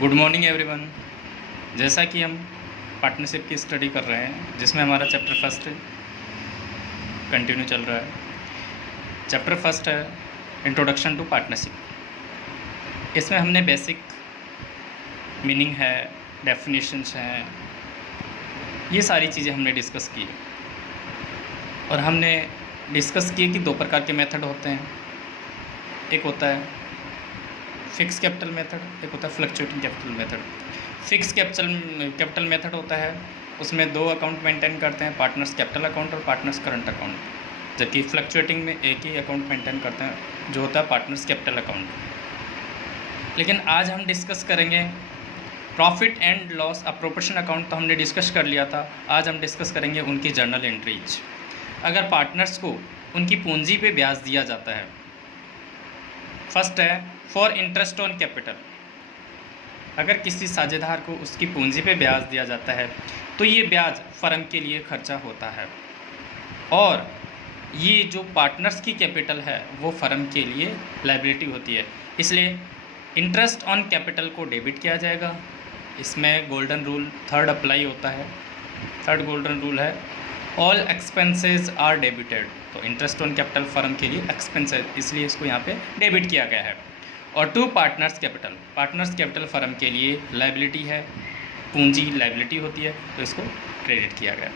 Good morning everyone. जैसा कि हम पार्टनरशिप की स्टडी कर रहे हैं जिसमें हमारा चैप्टर फर्स्ट कंटिन्यू चल रहा है। चैप्टर फर्स्ट है इंट्रोडक्शन टू पार्टनरशिप। इसमें हमने बेसिक मीनिंग है, डेफिनेशंस हैं, ये सारी चीज़ें हमने डिस्कस की और हमने डिस्कस किए कि दो प्रकार के मेथड होते हैं। एक होता है फिक्स कैपिटल मेथड, एक होता है fluctuating capital method. Fix capital method होता है उसमें दो अकाउंट मेंटेन करते हैं, पार्टनर्स कैपिटल अकाउंट और पार्टनर्स करंट अकाउंट। जबकि फ्लक्चुएटिंग में एक ही अकाउंट मेंटेन करते हैं जो होता है पार्टनर्स कैपिटल अकाउंट। लेकिन आज हम डिस्कस करेंगे profit and loss appropriation account. तो हमने डिस्कस कर लिया था, आज हम डिस्कस करेंगे उनकी जर्नल एंट्रीज। अगर पार्टनर्स को उनकी पूंजी पे ब्याज दिया जाता है, फर्स्ट है फॉर इंटरेस्ट ऑन कैपिटल। अगर किसी साझेदार को उसकी पूंजी पे ब्याज दिया जाता है तो ये ब्याज फर्म के लिए खर्चा होता है और ये जो पार्टनर्स की कैपिटल है वो फर्म के लिए लायबिलिटी होती है, इसलिए इंटरेस्ट ऑन कैपिटल को डेबिट किया जाएगा। इसमें गोल्डन रूल थर्ड अप्लाई होता है। थर्ड गोल्डन रूल है ऑल एक्सपेंसेस आर डेबिटेड। तो इंटरेस्ट ऑन कैपिटल फर्म के लिए एक्सपेंस है, इसलिए इसको यहाँ पे डेबिट किया गया है। और to partners capital, partners capital firm के लिए लायबिलिटी है, पूंजी लायबिलिटी होती है, तो इसको क्रेडिट किया गया।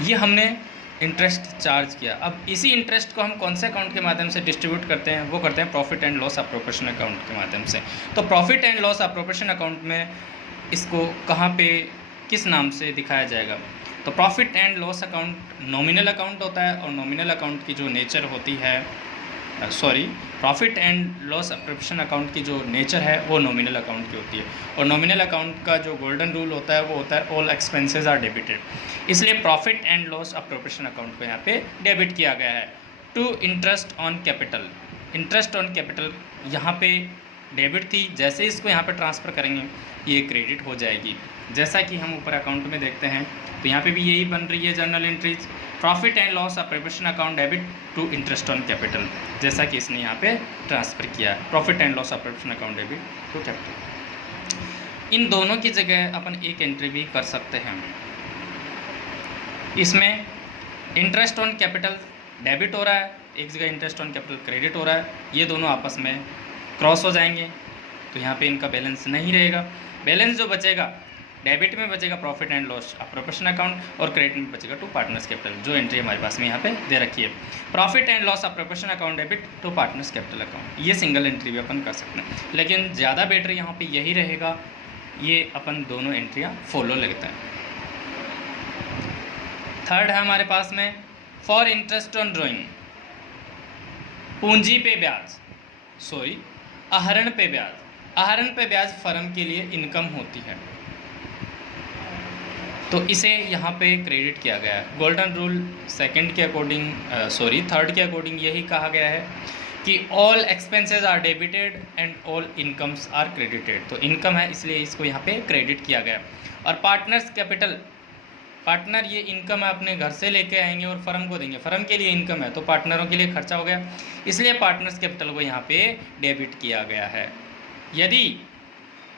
ये हमने इंटरेस्ट चार्ज किया। अब इसी इंटरेस्ट को हम कौन से अकाउंट के माध्यम से डिस्ट्रीब्यूट करते हैं, वो करते हैं profit and loss appropriation account के माध्यम से। तो profit and loss appropriation account में इसको कहाँ पे किस नाम से दिखाया जाएगा? तो profit and loss account nominal account होता है और नॉमिनल अकाउंट की जो नेचर होती है, profit and loss appropriation account की जो नेचर है वो नॉमिनल अकाउंट की होती है। और नॉमिनल अकाउंट का जो गोल्डन रूल होता है वो होता है ऑल एक्सपेंसेस आर डेबिटेड, इसलिए profit and loss appropriation account को यहाँ पे डेबिट किया गया है। To interest on capital, interest on capital यहाँ पे डेबिट थी, जैसे इसको यहाँ पे ट्रांसफ़र करेंगे ये क्रेडिट हो जाएगी। जैसा कि हम ऊपर अकाउंट में देखते हैं तो यहाँ पे भी यही बन रही है journal entries, profit and loss appropriation account debit to interest on capital, जैसा कि इसने यहाँ पे ट्रांसफ़र किया है। Profit and loss appropriation account debit to capital. इन दोनों की जगह अपन एक एंट्री भी कर सकते हैं। इसमें इंटरेस्ट ऑन कैपिटल डेबिट हो रहा है, एक जगह इंटरेस्ट ऑन कैपिटल क्रेडिट हो रहा है, ये दोनों आपस में क्रॉस हो जाएंगे तो यहाँ पे इनका बैलेंस नहीं रहेगा। बैलेंस जो बचेगा डेबिट में बचेगा profit and loss appropriation account और क्रेडिट में बचेगा टू पार्टनर्स कैपिटल, जो एंट्री हमारे पास में यहाँ पे दे रखी है। Profit and loss appropriation account debit to partners capital account, ये सिंगल एंट्री भी अपन कर सकते हैं, लेकिन ज़्यादा बेटर यहाँ पे यही रहेगा, ये अपन दोनों एंट्रियाँ फॉलो लगते हैं। थर्ड है हमारे पास में फॉर इंटरेस्ट ऑन ड्रॉइंग, पूंजी पे ब्याज, आहरण पे ब्याज। आहरण पे ब्याज फर्म के लिए इनकम होती है तो इसे यहाँ पे क्रेडिट किया गया है। गोल्डन रूल सेकंड के अकॉर्डिंग थर्ड के अकॉर्डिंग यही कहा गया है कि all expenses are debited and all incomes are credited. तो इनकम है इसलिए इसको यहाँ पे क्रेडिट किया गया। और पार्टनर्स कैपिटल, पार्टनर ये इनकम है अपने घर से लेके आएंगे और फर्म को देंगे, फर्म के लिए इनकम है तो पार्टनरों के लिए खर्चा हो गया, इसलिए पार्टनर्स कैपिटल को यहाँ पे डेबिट किया गया है। यदि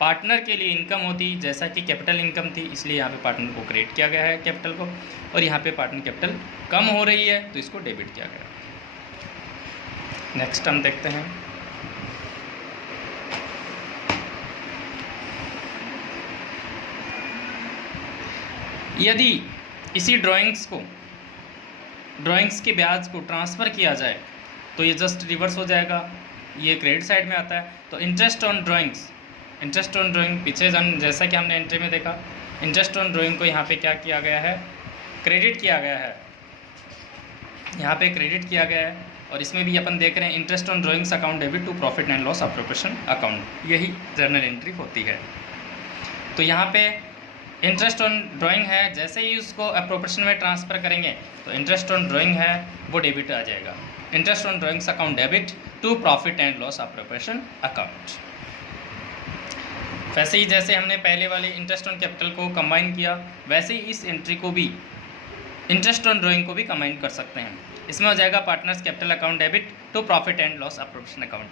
पार्टनर के लिए इनकम होती जैसा कि कैपिटल इनकम थी, इसलिए यहाँ पे पार्टनर को क्रेडिट किया गया है कैपिटल को, और यहाँ पे पार्टनर कैपिटल कम हो रही है तो इसको डेबिट किया गया। नेक्स्ट हम देखते हैं यदि इसी ड्राइंग्स के ब्याज को ट्रांसफ़र किया जाए तो ये जस्ट रिवर्स हो जाएगा, ये क्रेडिट साइड में आता है। तो इंटरेस्ट ऑन ड्राइंग पीछे जैसा कि हमने एंट्री में देखा, इंटरेस्ट ऑन ड्राइंग को यहाँ पे क्या किया गया है, क्रेडिट किया गया है, यहाँ पे क्रेडिट किया गया है। और इसमें भी अपन देख रहे हैं interest on drawings account debit to profit and loss appropriation account, यही जर्नल एंट्री होती है। तो यहाँ पे इंटरेस्ट ऑन ड्राइंग है, जैसे ही उसको अप्रोप्रिएशन में ट्रांसफ़र करेंगे तो इंटरेस्ट ऑन ड्राइंग है वो डेबिट आ जाएगा। Interest on drawings account debit to profit and loss appropriation account. वैसे ही जैसे हमने पहले वाले इंटरेस्ट ऑन कैपिटल को कंबाइन किया, वैसे ही इस एंट्री को भी इंटरेस्ट ऑन ड्राइंग को भी कंबाइन कर सकते हैं। इसमें हो जाएगा partners capital account debit to profit and loss appropriation account.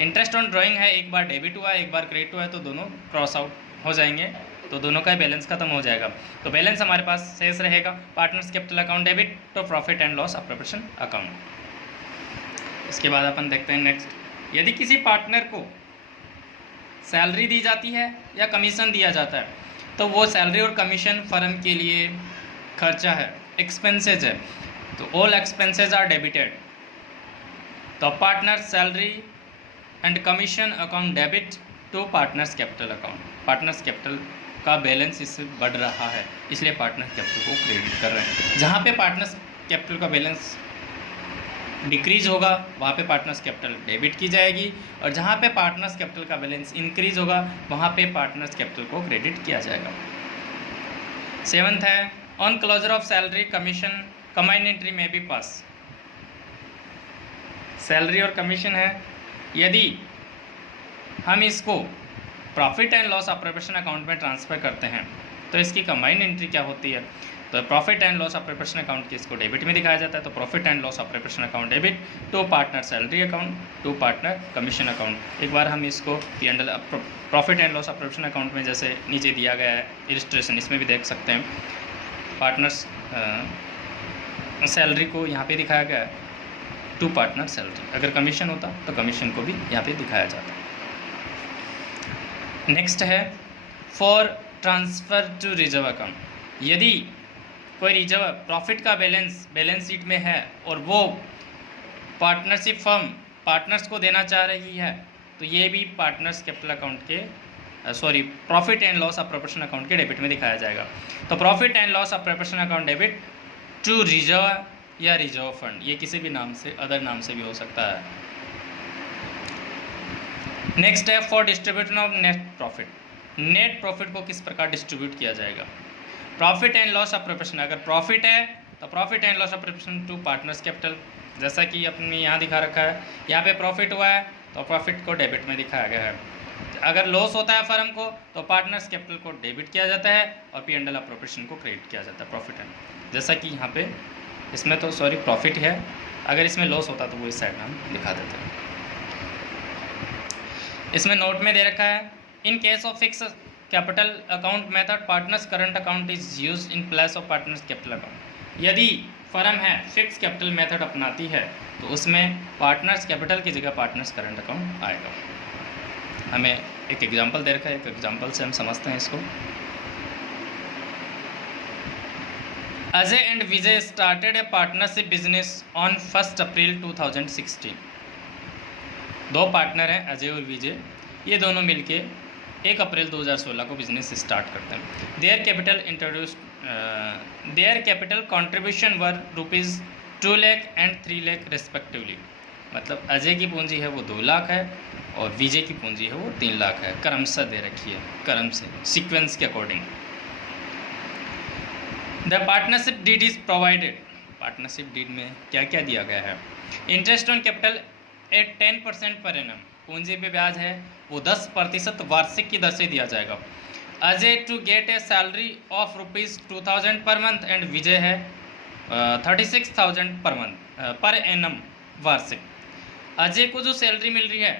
Interest on drawing है, एक बार डेबिट हुआ एक बार क्रेडिट हुआ है तो दोनों क्रॉस आउट हो जाएंगे, तो दोनों का बैलेंस खत्म हो जाएगा। तो बैलेंस हमारे पास शेष रहेगा पार्टनर्स कैपिटल अकाउंट डेबिट तो profit and loss appropriation account. इसके बाद अपन देखते हैं नेक्स्ट, यदि किसी पार्टनर को सैलरी दी जाती है या कमीशन दिया जाता है तो वो सैलरी और कमीशन फर्म के लिए खर्चा है, एक्सपेंसेज है, तो ऑल एक्सपेंसेज आर डेबिटेड। तो partner salary and commission account debit to partners capital account, partners capital का बैलेंस इससे बढ़ रहा है इसलिए पार्टनर्स कैपिटल को क्रेडिट कर रहे हैं। जहाँ पे पार्टनर्स कैपिटल का बैलेंस डिक्रीज होगा वहाँ पे पार्टनर्स कैपिटल डेबिट की जाएगी, और जहाँ पे पार्टनर्स कैपिटल का बैलेंस इंक्रीज होगा वहाँ पे पार्टनर्स कैपिटल को क्रेडिट किया जाएगा। 7th है, on closure of salary commission combined entry में भी पास। सैलरी और कमीशन है, यदि हम इसको profit and loss appropriation account में ट्रांसफ़र करते हैं तो इसकी कंबाइंड एंट्री क्या होती है, तो profit and loss appropriation account की इसको डेबिट में दिखाया जाता है, तो profit and loss appropriation account debit to partner salary account to partner commission account. एक बार हम इसको P&L profit and loss appropriation account में जैसे नीचे दिया गया है इलस्ट्रेशन, इसमें भी देख सकते हैं पार्टनर्स सैलरी को यहाँ पे दिखाया गया है टू पार्टनर सैलरी, अगर कमीशन होता तो कमीशन को भी यहाँ पे दिखाया जाता। नेक्स्ट है for transfer to reserve account, यदि कोई रिजर्व प्रॉफिट का बैलेंस शीट में है और वो पार्टनरशिप फर्म पार्टनर्स को देना चाह रही है तो ये भी पार्टनर्स कैपिटल अकाउंट के profit and loss appropriation account के डेबिट में दिखाया जाएगा। तो profit and loss appropriation account debit to reserve या रिजर्व फंड, ये किसी भी नाम से अदर नाम से भी हो सकता है। नेक्स्ट है for distribution of net profit, net profit को किस प्रकार डिस्ट्रीब्यूट किया जाएगा। प्रॉफिट एंड लॉस अप्रोप्रिएशन, अगर प्रॉफिट है तो profit and loss appropriation to partners capital, जैसा कि अपने यहाँ दिखा रखा है, यहाँ पे प्रॉफिट हुआ है तो प्रॉफिट को डेबिट में दिखाया गया है। अगर लॉस होता है फर्म को तो पार्टनर्स कैपिटल को डेबिट किया जाता है और P&L अप्रोप्रिएशन को क्रेडिट किया जाता है प्रॉफिट एंड, जैसा कि यहाँ पे इसमें तो प्रॉफिट है, अगर इसमें लॉस होता तो वो इस साइड में हम दिखा देते हैं। इसमें नोट में दे रखा है in case of fix capital account method partners current account is used in place of partners capital account. यदि फर्म है फिक्स कैपिटल मेथड अपनाती है तो उसमें पार्टनर्स कैपिटल की जगह पार्टनर्स करंट अकाउंट आएगा। हमें एक एग्जांपल दे रखा है, एक एग्जांपल से हम समझते हैं इसको। Ajay and Vijay started A partnership business on 1 अप्रैल 2016। दो पार्टनर हैं अजय और विजय, ये दोनों मिलके 1 अप्रैल 2016 को बिजनेस स्टार्ट करते हैं। Their capital contribution were ₹2 lakh and 3 lakh respectively, मतलब अजय की पूंजी है वो 2 लाख है और विजय की पूंजी है वो 3 लाख है, क्रमशः दे रखी है, क्रम से सीक्वेंस के according. The partnership deed is provided, partnership deed में क्या क्या दिया गया है। Interest on capital eight 10% per annum, पूंजी पे ब्याज है वो 10% वार्षिक की दर से दिया जाएगा। Ajay to get a salary of ₹2000 per month and विजय है 36,000 पर मंथ पर एनम वार्षिक। अजय को जो सैलरी मिल रही है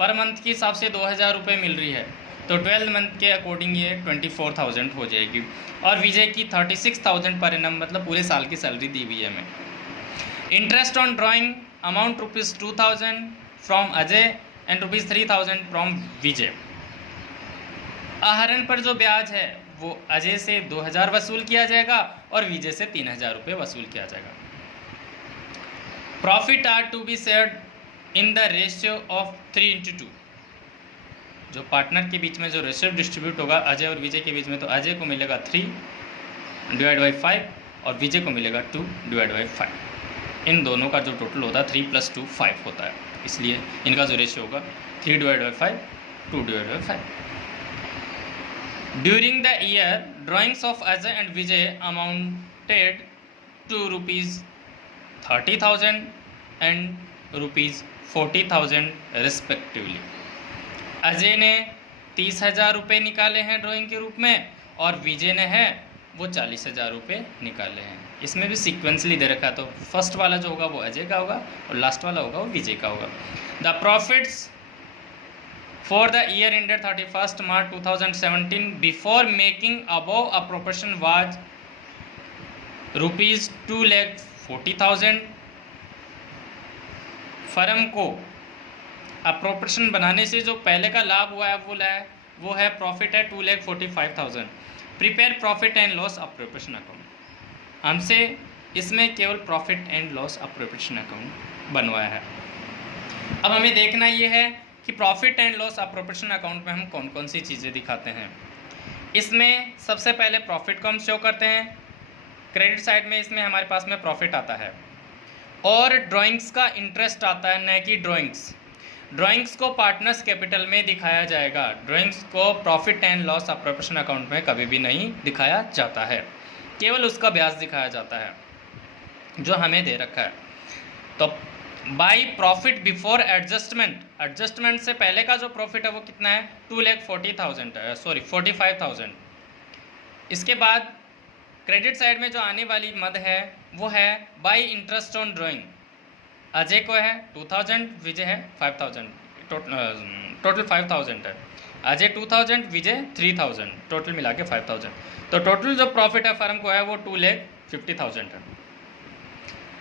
पर मंथ के हिसाब से 2,000 रुपये मिल रही है, तो 12 मंथ के अकॉर्डिंग ये 24,000 हो जाएगी, और विजय की 36,000 पर एनम मतलब पूरे साल की सैलरी दी हुई है हमें। Interest on drawing amount ₹2,000 from Ajay and ₹3,000 from Vijay. आहरण पर जो ब्याज है वो अजय से 2,000 वसूल किया जाएगा और विजय से 3,000 रुपये वसूल किया जाएगा। Profits are to be shared in the ratio of 3:2, जो पार्टनर के बीच में जो रेशियो डिस्ट्रीब्यूट होगा अजय और विजय के बीच में, तो अजय को मिलेगा 3/5 और विजय को मिलेगा 2/5। इन दोनों का जो टोटल होता है 3 + 2 5 होता है, इसलिए इनका जो रेशियो होगा 3/5 2/5। During the year drawings of Ajay and Vijay amounted to ₹30,000 and ₹40,000 respectively. Ajay ने 30,000 रुपये निकाले हैं ड्राइंग के रूप में और विजय ने है वो 40,000 रुपये निकाले हैं। इसमें भी सीक्वेंसली दे रखा है, तो फर्स्ट वाला जो होगा वो अजय का होगा और लास्ट वाला होगा वो विजय का होगा। The profits for the year ended 31 March 2017 before making above appropriation was ₹2,40,000। Firm को अप्रोप्रिएशन बनाने से जो पहले का लाभ हुआ है वो है प्रॉफिट है 2,45,000। Prepare profit and loss appropriation account. हमसे इसमें केवल profit and loss appropriation account बनवाया है। अब हमें देखना ये है कि profit and loss appropriation account में हम कौन कौन सी चीज़ें दिखाते हैं। इसमें सबसे पहले प्रॉफिट को हम शो करते हैं। क्रेडिट साइड में इसमें हमारे पास में प्रॉफिट आता है और ड्राइंग्स का इंटरेस्ट आता है, न कि ड्राइंग्स को पार्टनर्स कैपिटल में दिखाया जाएगा। ड्राइंग्स को profit and loss appropriation account में कभी भी नहीं दिखाया जाता है, केवल उसका ब्याज दिखाया जाता है जो हमें दे रखा है। तो बाई प्रॉफिट बिफोर एडजस्टमेंट से पहले का जो प्रॉफिट है वो कितना है 45,000। इसके बाद क्रेडिट साइड में जो आने वाली मद है वो है by interest on drawing. Ajay को है 2,000, विजय है 5,000, टोटल 5,000 है। अजय 2,000, विजय 3,000, टोटल मिला के 5,000। तो टोटल जो प्रॉफिट है फर्म को है वो 2,50,000 है।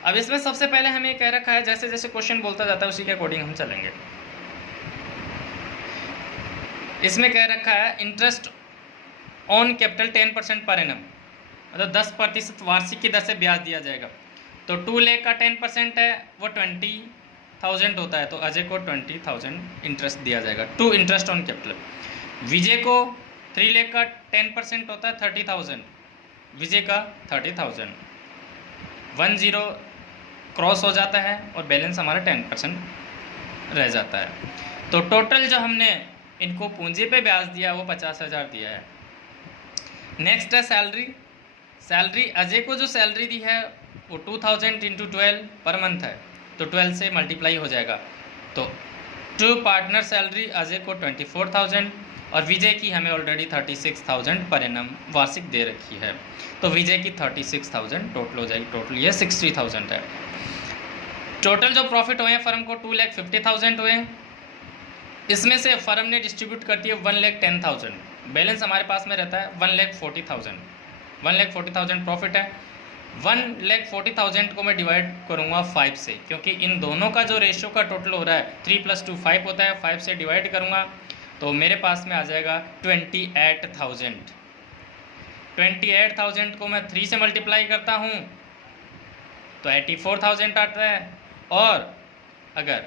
अब इसमें सबसे पहले हमें कह रखा है, जैसे जैसे क्वेश्चन बोलता जाता है उसी के अकॉर्डिंग हम चलेंगे। इसमें कह रखा है interest on capital 10% per annum, मतलब 10% वार्षिक की दर से ब्याज दिया जाएगा। तो 2 लाख का 10% है वो 20,000 होता है, तो अजय को 20,000 इंटरेस्ट दिया जाएगा टू इंटरेस्ट ऑन कैपिटल। विजय को 3 लाख का 10% होता है 30,000, विजय का 30,000। 10 क्रॉस हो जाता है और बैलेंस हमारा 10% रह जाता है। तो टोटल जो हमने इनको पूंजी पे ब्याज दिया वो 50,000 दिया है। नेक्स्ट है सैलरी। अजय को जो सैलरी दी है वो 2,000 × 12 पर मंथ है, तो 12 से मल्टीप्लाई हो जाएगा। तो टू पार्टनर सैलरी अजय को 24,000 और विजय की हमें ऑलरेडी 36,000 पर एनम वार्षिक दे रखी है, तो विजय की 36,000 टोटल हो जाएगी। टोटल ये 60,000 है। टोटल जो प्रॉफिट हुए हैं फर्म को 2,50,000 हुए। इसमें से फर्म ने डिस्ट्रीब्यूट कर दिए 1,10,000। बैलेंस हमारे पास में रहता है 1,40,000। 1,40,000 प्रॉफिट है। 1,40,000 को मैं डिवाइड करूँगा 5 से, क्योंकि इन दोनों का जो रेशियो का टोटल हो रहा है 3 + 2 5 होता है। 5 से डिवाइड करूँगा तो मेरे पास में आ जाएगा 28,000। 28,000 को मैं 3 से मल्टीप्लाई करता हूँ तो 84,000 आता है, और अगर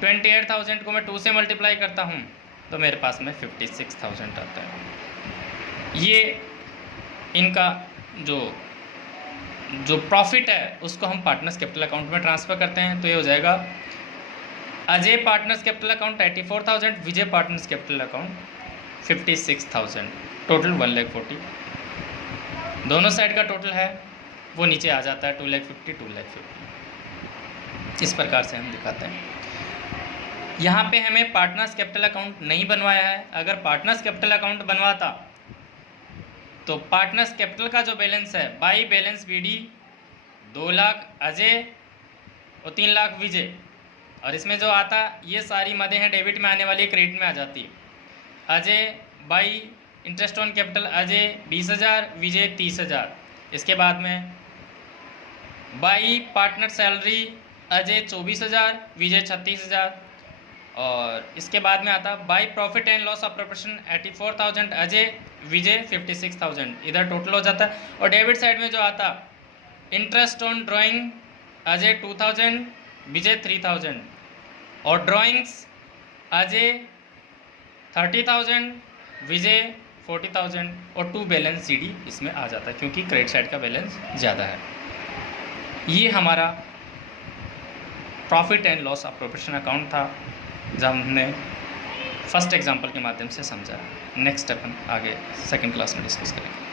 28,000 को मैं 2 से मल्टीप्लाई करता हूँ तो मेरे पास में 56,000 आता है। ये इनका जो प्रॉफिट है उसको हम पार्टनर्स कैपिटल अकाउंट में ट्रांसफ़र करते हैं, तो ये हो जाएगा अजय पार्टनर्स कैपिटल अकाउंट 84,000, विजय पार्टनर्स कैपिटल अकाउंट 56,000, टोटल 1,40,000। दोनों साइड का टोटल है वो नीचे आ जाता है 2,50,000, 2,50,000। इस प्रकार से हम दिखाते हैं। यहाँ पे हमें पार्टनर्स कैपिटल अकाउंट नहीं बनवाया है। अगर पार्टनर्स कैपिटल अकाउंट बनवाता तो पार्टनर्स कैपिटल का जो बैलेंस है by balance BD 2 lakh Ajay और 3 लाख विजय, और इसमें जो आता ये सारी मदें हैं डेबिट में आने वाली क्रेडिट में आ जाती है। Ajay by interest on capital Ajay 20,000, Vijay 30,000। इसके बाद में by partner salary Ajay 24,000, Vijay 36,000, और इसके बाद में आता by profit and loss appropriation 84,000 Ajay, Vijay 56,000। इधर टोटल हो जाता है। और डेबिट साइड में जो आता इंटरेस्ट ऑन ड्राइंग अजय 2,000, विजय 3,000, और ड्राइंग्स अजय 30,000, विजय 40,000, और टू बैलेंस सीडी इसमें आ जाता है क्योंकि क्रेडिट साइड का बैलेंस ज़्यादा है। ये हमारा profit and loss appropriation account था जब हमने फर्स्ट एग्जांपल के माध्यम से समझा। नेक्स्ट स्टेप हम आगे सेकंड क्लास में डिस्कस करेंगे।